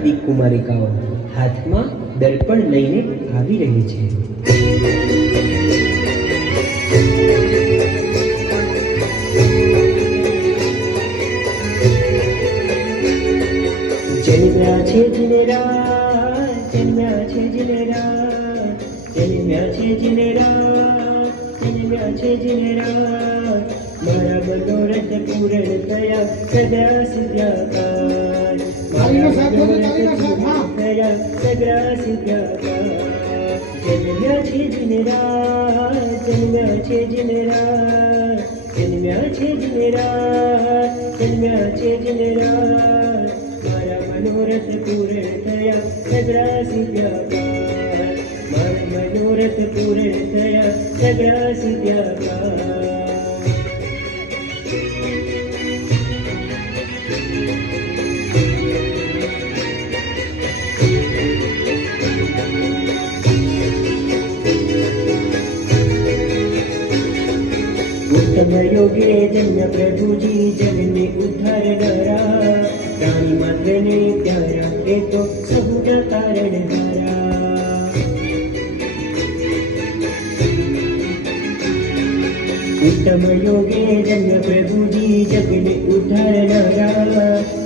નાચતી કુમારિકાઓ હાથમાં દર્પણ લઈને આવી રહી છે. જન્મ્યા છે જિનેરા, જન્મ્યા છે જિનેરા, જન્મ્યા છે જિનેરા, જન્મ્યા છે જિનેરા, મારા મનોરથ પૂરણ થયા સદા સિદ્ધ્યાકાર, મારા મનોરથ પૂરણ થયા સદા સિદ્ધ્યાકાર. જન્મ્યા છે જિનેરા, જન્મ્યા છે જિનેરા, જન્મ્યા છે જિનેરા, જન્મ્યા છે જિનેરા, મારા મનોરથ પૂરણ થયા સગળા સિદ્ધ્યાકાર, મારા મનોરથ પૂરણ થયા સગળા સિદ્ધ્યાકાર. उत्तम योगे जन्म प्रभुजी जगने उद्धारणारा, प्राणी मात्र ने प्यारा ए तो सबका कारण हारा. उत्तम योगे जन्म प्रभुजी जगने उद्धारणारा,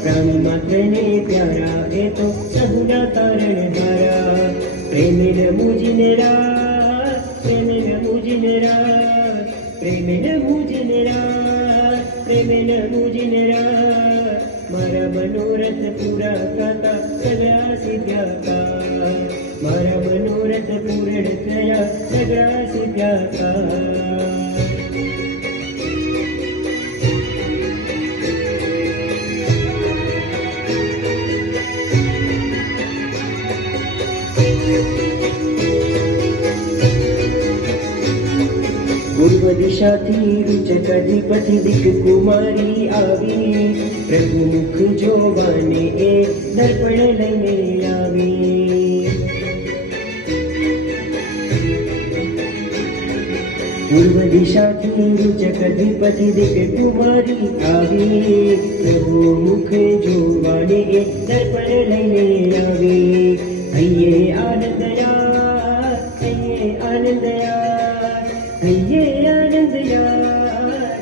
प्राणी मात्र ने प्यारा ए तो सबका कारण हारा. प्रेमेन मुजिनेरा, प्रेमेन मुजिनेरा, प्रेमेन मुजिनेरा, प्रेमेन मुजिनेरा, मारा मनोरथ पूरा करता सगळा सिद्ध्याकार, मारा मनोरथ पूर्ण थया सगळा सिद्ध्याकार. પૂર્વ દિશાથી રૂચક અધિપતિ દિક કુમારી આવી, પ્રભુ મુખ જોવાને એ દર્પણ લઈને આવી. પૂર્વ દિશાથી રૂચક અધિપતિ દિક કુમારી આવી, પ્રભુ મુખ જોવાને એ દર્પણ લઈને આવી. હૈયે આનંદયા, હૈયે આનંદયા, હૈયે આનંદયા,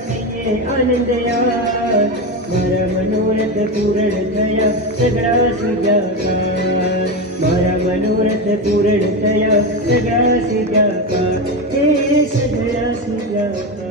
હૈયે આનંદયા, મારા મનોરથ પૂરણ થયા સગળા સિદ્ધ્યાકાર, મારા મનોરથ પૂરણ થયા સગળા સિદ્ધ્યાકાર, હે સગળા સિદ્ધ્યાકાર.